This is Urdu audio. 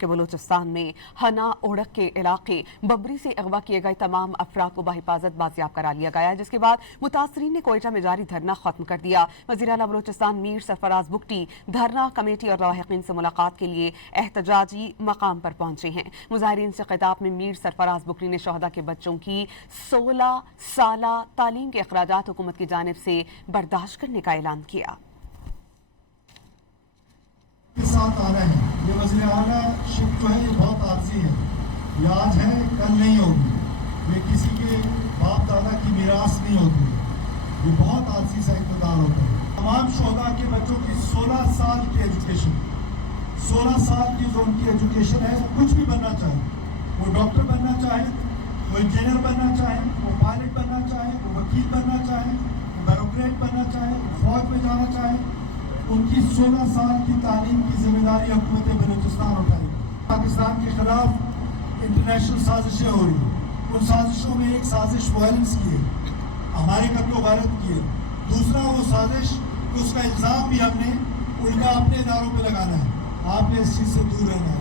کہ بلوچستان میں ہنا اوڑک کے علاقے ببری سے اغوا کیے گئے تمام افراد کو بحفاظت بازیاب کرا لیا گیا ہے، جس کے بعد متاثرین نے کوئٹہ میں جاری دھرنا ختم کر دیا۔ وزیر اعلیٰ بلوچستان میر سرفراز بگٹی دھرنا کمیٹی اور لاحقین سے ملاقات کے لیے احتجاجی مقام پر پہنچے ہیں۔ مظاہرین سے خطاب میں میر سرفراز بگٹی نے شہداء کے بچوں کی 16 سالہ تعلیم کے اخراجات حکومت کی جانب سے برداشت کرنے کا اعلان کیا۔ ساتھ آ رہے ہیں یہ وزیر اعلیٰ شپ جو ہے یہ بہت عارضی ہے، یہ آج ہے کل نہیں ہوگی، یہ کسی کے باپ دادا کی میراث نہیں ہوتی ہے، یہ بہت عارضی سا اقتدار ہوتا ہے۔ تمام شہداء کے بچوں کی 16 سال کی ایجوکیشن، 16 سال کی جو ان کی ایجوکیشن ہے، کچھ بھی بننا چاہے، وہ ڈاکٹر بننا چاہے، وہ انجینئر بننا چاہے، وہ پائلٹ بننا چاہے، وہ وکیل بننا چاہے، وہ بیوروکریٹ بننا چاہے، وہ فوج میں جانا چاہے، ان کی 16 سال کی تعلیم کی ذمہ داری حکومت بلوچستان اٹھائے گی۔ پاکستان کے خلاف انٹرنیشنل سازشیں ہو رہی ہیں، ان سازشوں میں ایک سازش وائلنس کی ہے، ہمارے قتل و غارت کی ہے، دوسرا وہ سازش اس کا الزام بھی ہم نے الٹا اپنے اداروں پہ لگانا ہے۔ آپ نے اس چیز سے دور رہنا ہے۔